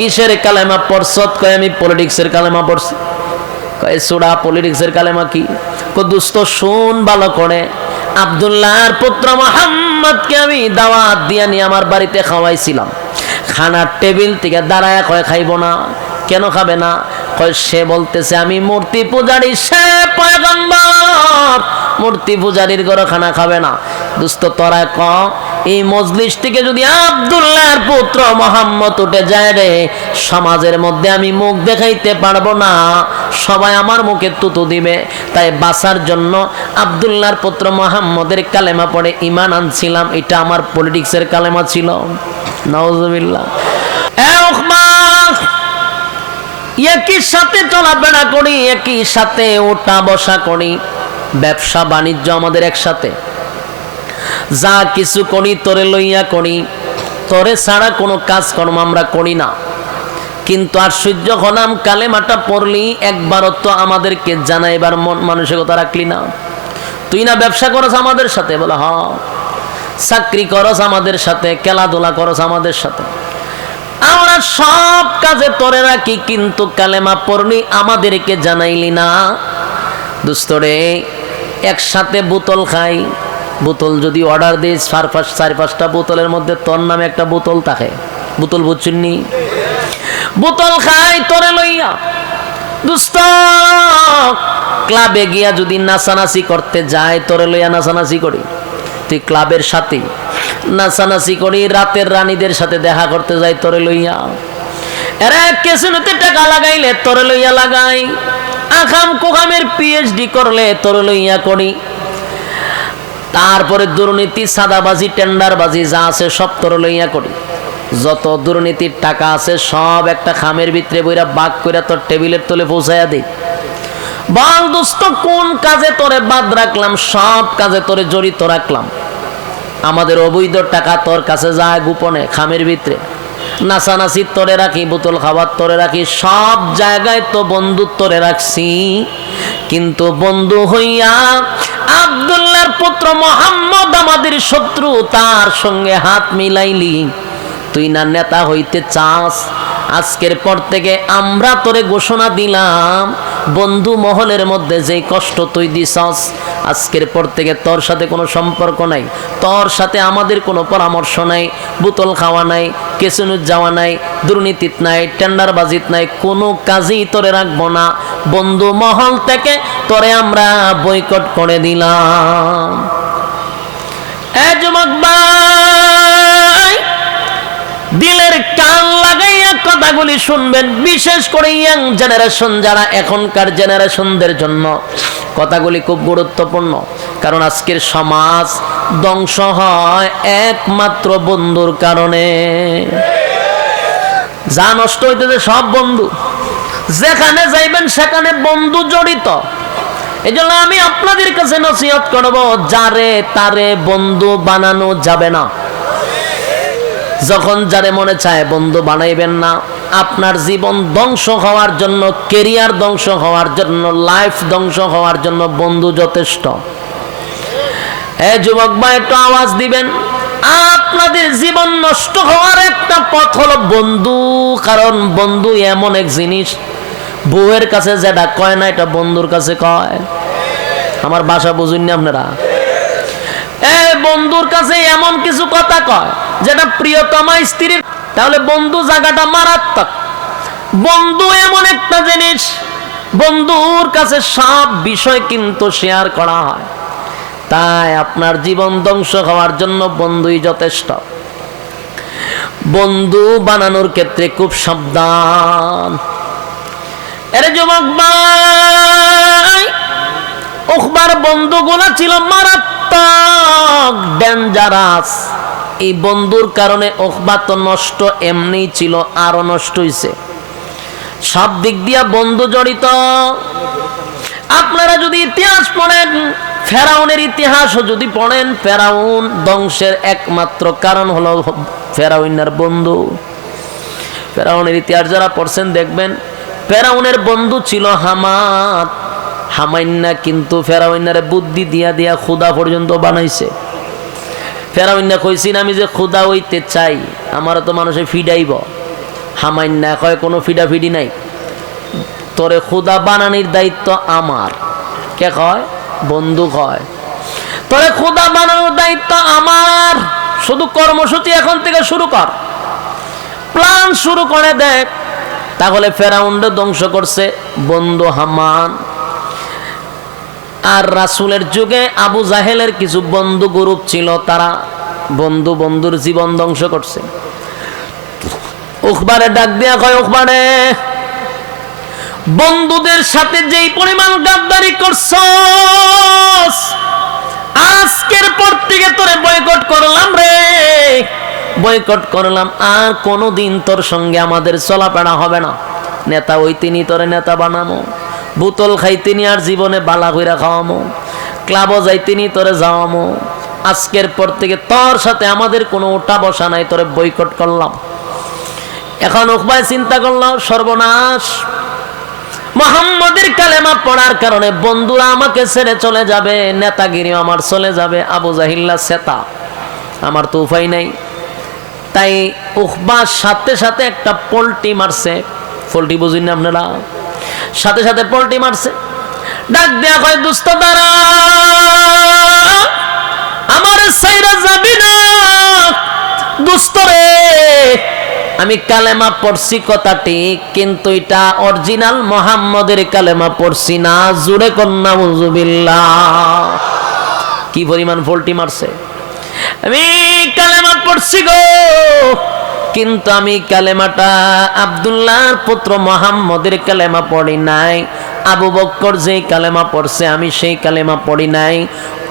কিসের কালেমা পড়ছত? কয় আমি পলিটিক্সের কালেমা পড়ছি। কয় সুরা পলিটিক্সের কালেমা কি? কয় দোস্ত শুন ভালো করে, আব্দুল্লাহর পুত্র মুহাম্মদকে আমি দাওয়াত দিয়া নিয়ে আমার বাড়িতে খাওয়াইছিলাম। খানার টেবিল থেকে দাঁড়ায় কয় খাইব না। কেন খাবে না? কয় সে বলতেছে আমি মূর্তি পূজারী, সে পয়গম্বর, মূর্তি পূজারীর ঘরে খানা খাবে না। দোস্ত তোরা ক এই মজলিস থেকে যদি আব্দুল্লাহর পুত্র মুহাম্মদ উঠে যায় রে, সমাজের মধ্যে আমি মুখ দেখাইতে পারবো না, সবাই আমার মুখে তুতু দিবে। তাই বাঁচার জন্য আব্দুল্লাহর পুত্র মুহাম্মদের কালেমা পড়ে ঈমান আনছিলাম। এটা আমার পলিটিক্সের কালেমা ছিল। নাউজুবিল্লাহ। একই সাথে চলাফেরা করি, একই সাথে ওঠা বসা করি, ব্যবসা বাণিজ্য আমাদের একসাথে, যা কিছু করি তোরে লইয়া করি, তোরে ছাড়া কোনো কাজকর্ম আমরা করি না। কিন্তু আশ্চর্য হলাম, কালেমাটা পড়লি একবারও তো আমাদেরকে জানাইবার মন মানসিকতা রাখলি না। তুই না ব্যবসা করস আমাদের সাথে? বলে হ্যাঁ। চাকরি করস আমাদের সাথে, খেলাধুলা করস আমাদের সাথে, আমরা সব কাজে তোরে রাখি, কিন্তু কালেমা পড়লি আমাদেরকে জানাইলি না। দোস্তরে একসাথে বোতল খাই, বোতল যদি অর্ডার দিস 4-5টা বোতলের মধ্যে তোর নামে একটা বোতল থাকে। বোতল বুঝছিনি? বোতল খাই তোরে লইয়া। দোস্ত ক্লাবে গিয়া যদি নাচানাচি করতে যায়, তোরে লইয়া নাচানাচি করি। তুই ক্লাবের সাথে নাচানাচি করি, রাতের রানীদের সাথে দেখা করতে যাই তোরে লইয়া। এরা কেসিনোতে টাকা লাগাইলে তোরে লইয়া লাগাই, আখাম কোকামের পিএইচডি করলে তোরে লইয়া করি। তারপরে দুর্নীতি, সাদাবাজি, টেন্ডারবাজি যা আছে সব তোরে লইয়া করি। যত দুর্নীতির টাকা আছে সব একটা খামের ভিতরে বইরা বাগ কইরা তোর টেবিলের তলে পৌঁছাইয়া দেই। বল দোস্ত কোন কাজে তোরে বাদ রাখলাম? সব কাজে তোরে জড়িত রাখলাম। আমাদের অবৈধ টাকা তোর কাছে যায় গোপনে খামের ভিতরে, নাচানাচি তোরে রাখি, বোতল খাবার তোরে রাখি, সব জায়গায় তো বন্ধুত্ব তোরে রাখছি। কিন্তু বন্ধু হইয়া আব্দুল্লাহর পুত্র মুহাম্মদ আমাদের শত্রু, তার সঙ্গে হাত মিলাইলি। তুই না নেতা হইতে চাস? আজকের পর থেকে আমরা তোরে ঘোষণা দিলাম, বন্ধু মহলের মধ্যে যে কষ্ট তুই দিছস, আজকের পর থেকে তোর সাথে কোনো সম্পর্ক নাই, তোর সাথে আমাদের কোনো পরামর্শ নাই। বোতল খাওয়া নাই, কেসিনোত যাওয়া নাই, দুর্নীতিত নাই, টেন্ডারবাজিত নাই, কোনো কাজেই তোরে রাখবো না। বন্ধু মহল থেকে তোরে আমরা বয়কট করে দিলাম। এ যুবক ভাই, দিলের কান লাগাইয়া কথাগুলি শুনবেন, বিশেষ করে ইয়াং জেনারেশন যারা, এখনকার জেনারেশনদের জন্য কথাগুলি খুব গুরুত্বপূর্ণ। কারণ আজকের সমাজ ধ্বংস হয় একমাত্র বন্ধুর কারণে। যা নষ্ট হইতেছে সব বন্ধু, যেখানে যাইবেন সেখানে বন্ধু জড়িত। এই জন্য আমি আপনাদের কাছে নসিহত করব, যারে তারে বন্ধু বানানো যাবে না। যখন যারে মনে চায় বন্ধু বানাইবেন না। আপনার জীবন ধ্বংস হওয়ার জন্য, কেরিয়ার ধ্বংস হওয়ার জন্য, লাইফ ধ্বংস হওয়ার জন্য বন্ধু যথেষ্ট। এই যুবক ভাই একটু আওয়াজ দিবেন। আপনাদের জীবন নষ্ট হওয়ার একটা পথ হলো বন্ধু। কারণ বন্ধু এমন এক জিনিস, বউয়ের কাছে যেটা কয় না এটা বন্ধুর কাছে কয়। আমার ভাষা বুঝুন না আপনারা? এই বন্ধুর কাছে এমন কিছু কথা কয় যেটা প্রিয়তমা স্ত্রীর। তাহলে বন্ধু জায়গাটা মারাত্মক। বন্ধু এমন একটা জিনিস, বন্ধুর কাছে সব বিষয় কিন্তু শেয়ার করা হয়। তাই আপনার জীবন ধ্বংস হওয়ার জন্য বন্ধুই যথেষ্ট। বন্ধু বানানোর ক্ষেত্রে খুব সাবধান। এর যুবক ভাই, উকবার বন্ধুগুলা ছিল মারাত্মক, ডেঞ্জারাস। এই বন্ধুর কারণে উকবা তো নষ্ট এমনি ছিল, আরো নষ্ট হইছে। সব দিক দিয়া বন্ধু জড়িত। আপনারা যদি ইতিহাস পড়েন, ফেরাউনের ইতিহাসও যদি পড়েন, ফেরাউন ধ্বংসের একমাত্র কারণ হলো ফেরাউনের বন্ধু। ফেরাউনের ইতিহাস যারা পড়ছেন দেখবেন, ফেরাউনের বন্ধু ছিল হামান। হামাইন্না কিন্তু ফেরাউনের বুদ্ধি দিয়া দিয়া খুদা পর্যন্ত বানাইছে। ফেরাউন্না কইছিন আমি যে খুদা হইতে চাই, আমারও তো মানুষে ফিডাইব। হামাইন্না কয় কোনো ফিডাফিডি নাই, তোরে খুদা বানানির দায়িত্ব আমার। কে কয়? বন্ধু কয় তোরে খুদা বানানোর দায়িত্ব আমার, শুধু কর্মসূচি এখন থেকে শুরু কর, প্ল্যান শুরু করে দেখ। তাহলে ফেরাউনকে ধ্বংস করছে বন্ধু হামান। আর রাসূলের যুগে আবু জাহেলের কিছু বন্ধু গ্রুপ ছিল, তারা বন্ধুর জীবন ধ্বংস করছে। উকবারে ডাক দিয়া কয়, উকবারে বন্ধুদের সাথে যেই পরিমাণ গাদ্দারি করছস, আজকের পর থেকে তোরে বয়কট করলাম রে, বয়কট করলাম। আর কোনোদিন তোর সঙ্গে আমাদের চলাফেরা হবে না। নেতা ওই তিনি তোরে নেতা বানামো, বোতল খাই তিনি আর জীবনে বালা কইরা খাওয়ামো, ক্লাবও যাই তিনি তোরে যাওয়ামো। আজকের পর থেকে তোর সাথে আমাদের কোনো ওঠা বসা নাই, তোরে বয়কট করলাম। এখন উকবায় চিন্তা করলাম, সর্বনাশ, মুহাম্মাদের কালেমা পড়ার কারণে বন্ধুরা আমাকে ছেড়ে চলে যাবে, নেতাগিরি আমার চলে যাবে, আবু জাহিল্লা সেতা, আমার তো উপায় নাই। তাই উকবার সাথে সাথে একটা পোল্টি মারছে। পোল্টি বুঝুন না আপনারা? সাথে সাথে পোল্টি মারছে। ডাক দেয়া কয়, দুস্ত দাঁড়া, আমার সাইরা যাবি না দুস্ত রে। আমি কালেমা পড়ছি কথা ঠিক, কিন্তু এটা অরিজিনাল মুহাম্মাদের কালেমা পড়ছি না। জুড়ে কন্যা নাউযুবিল্লাহ। কি পরিমাণ পোল্টি মারছে। আমি কালেমা পড়ছি গো, কিন্তু আমি কালেমাটা আব্দুল্লাহর পুত্র মুহাম্মদের কালেমা পড়ি নাই। আবু বকর যেই কালেমা পড়ছে আমি সেই কালেমা পড়ি নাই।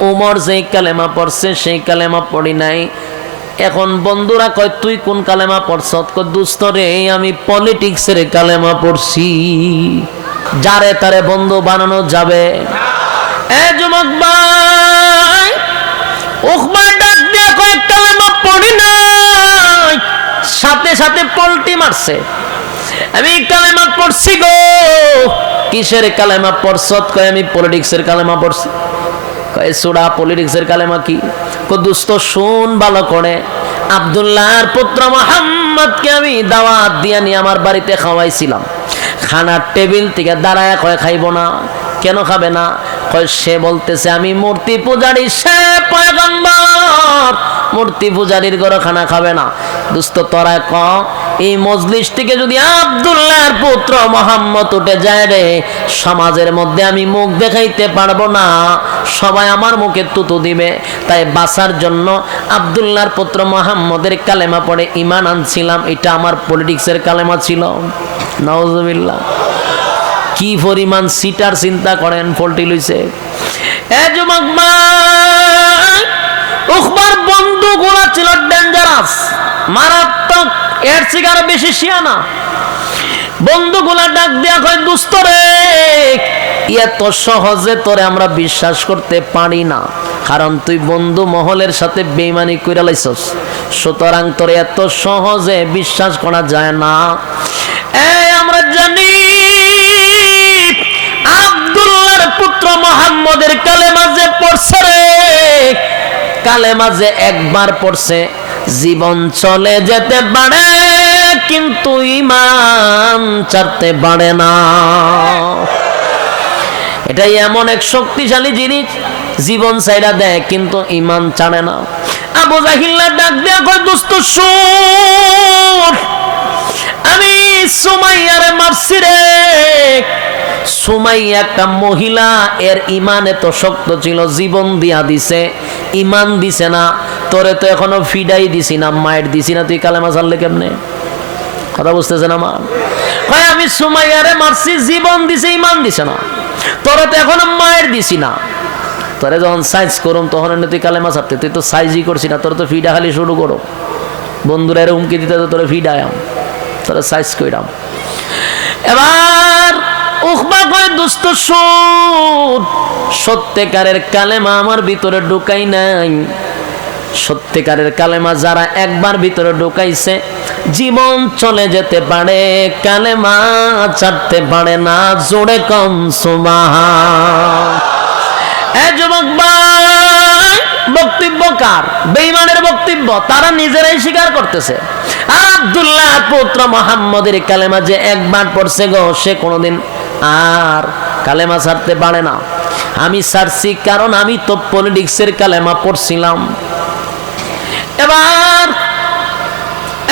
উমর যেই কালেমা পড়ছে সেই কালেমা পড়ি নাই। এখন বন্ধুরা কয়, তুই কোন কালেমা পড়ছ? দুস্ত রে, আমি পলিটিক্সের কালেমা পড়ছি। যারে তারে বন্ধু বানানো যাবে? এ যুবক ভাই, উকবা ডাক দিয়া কয়, কালেমা পড়ি নাই, সাথে সাথে পল্টি মারছে। আমি কালেমা পড়ছি গো। কিসের কালেমা পড়ছ? কয়, আমি পলিটিক্সের কালেমা পড়ছি। কয়, সুরা পলিটিক্সের কালেমা কি? দুস্ত শুন ভালো করে, আব্দুল্লাহর পুত্র মুহাম্মদকে আমি দাওয়াত দিয়া নিয়ে আমার বাড়িতে খাওয়াইছিলাম। খানার টেবিল থেকে দাঁড়ায় কয়, খাইব না। কেন খাবে না? কয়, সে বলতেছে আমি মূর্তি পূজারী, সে পয়গম্বর, মূর্তি পূজারীর ঘরে খানা খাবে না। দুস্ত তোরা ক, এই মজলিস থেকে যদি আব্দুল্লাহর পুত্র মুহাম্মদ উঠে যায় রে, সমাজের মধ্যে আমি মুখ দেখাইতে পারবো না, সবাই আমার মুখে তুতু দিবে। তাই বাঁচার জন্য আব্দুল্লাহর পুত্র মুহাম্মদের কালেমা পড়ে ঈমান আনছিলাম। এটা আমার পলিটিক্সের কালেমা ছিল। নাউযুবিল্লাহ। কি পরিমাণ সিটার চিন্তা করেন, পোল্টি লইছে। এ যুবক ভাই, উকবার বন্ধুগুলা ছিল ডেঞ্জারাস, মারাত্মক, এর থেকে আরো বেশি শিয়ানা। বন্ধুগুলা ডাক দেয়া কয়, দুস্ত রে, এত সহজে তোরে আমরা বিশ্বাস করতে পারি না, কারণ তুই বন্ধু মহলের সাথে বেঈমানি কইরা লাইছস, সুতরাং তোরে এত সহজে বিশ্বাস করা যায় না। আমরা জানি আব্দুল্লাহর পুত্র মুহাম্মদের কালেমা যে পড়ছে রে, কালেমা যে একবার পড়ছে জীবন চলে যেতে পারে, কিন্তু ঈমান ছাড়তে পারে না। এটাই এমন এক শক্তিশালী জিনিস, জীবন ছাইরা দেয় কিন্তু ঈমান ছাড়ে না। আবু জাহিল্লা ডাক দেয়া কয়, দোস্ত শুন, আমি সুমাইয়ারে মারছি রে। সুমাইয়া একটা মহিলা, এর ঈমান এত শক্ত ছিল, জীবন দিয়া দিছে, ঈমান দিছে না। তোরে তো এখনো ফিডাই দিছি না, মায়ের দিছি না, তুই কালেমা ছাড়লে কেমনে? কথা বুঝতেছেন আমার? কয়, আমি সুমাইয়ারে মারছি, জীবন দিছে, ঈমান দিছে না, তোরে তো এখনো মায়ের দিছি না। তোরে যখন সাইজ করুম তখন তুই কালেমা ছাড়তে, তুই তো সাইজই করছি না, তোর তো ফিডা খালি শুরু করো। বন্ধুরা এর হুমকি দিতে, তোরে ফিডায়াম, তোরে সাইজ কইরাম। এবার উকবা কয়, দোস্ত শুন, সত্যিকারের কালেমা আমার ভিতরে ঢুকাই নাই। সত্যিকারের কালেমা যারা একবার ভিতরে ঢুকাইছে, জীবন চলে যেতে পারে, কালেমা ছাড়তে পারে না। জোরে কম সুবহান। এ যুবক ভাই, বক্তব্য কার? বেঈমানের বক্তব্য, তারা নিজেরাই স্বীকার করতেছে। আব্দুল্লাহ পুত্র মুহাম্মদের কালেমা যে একবার পড়ছে গো, সে কোনোদিন আর কালেমা ছাড়তে পারে না। আমি ছাড়ছি কারণ আমি তো পলিটিক্সের কালেমা পড়ছিলাম। এবার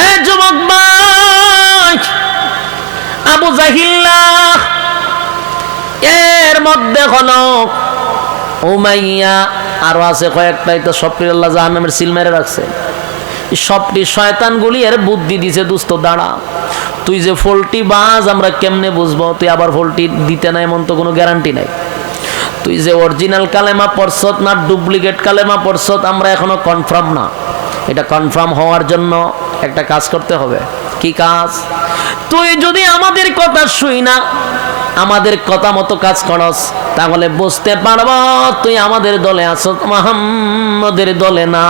এই যুবক ভাই, আবু জাহিল্লাহ এর মধ্যে হলো উমাইয়া, আরো আছে কয়েকটাই, তো সবটি আল্লাহ জাহান্নামের সিল মেরে রাখছে। সবটি শয়তানগুলি এর বুদ্ধি দিছে, দুস্থ দাঁড়া, তুই যে ফল্টি বাজ আমরা কেমনে বুঝবো? তুই আবার ফল্টি দিতে নাই এমন তো কোনো গ্যারান্টি নাই। তুই যে অরিজিনাল কালেমা পড়ছত না ডুপ্লিকেট কালেমা পড়ছত আমরা এখনো কনফার্ম না। এটা কনফার্ম হওয়ার জন্য একটা কাজ করতে হবে। কি কাজ? তুই যদি আমাদের কথা শুই না, আমাদের কথা মতো কাজ করস, তাহলে বুঝতে পারবো তুই আমাদের দলে আসছ, মুহাম্মদের দলে না।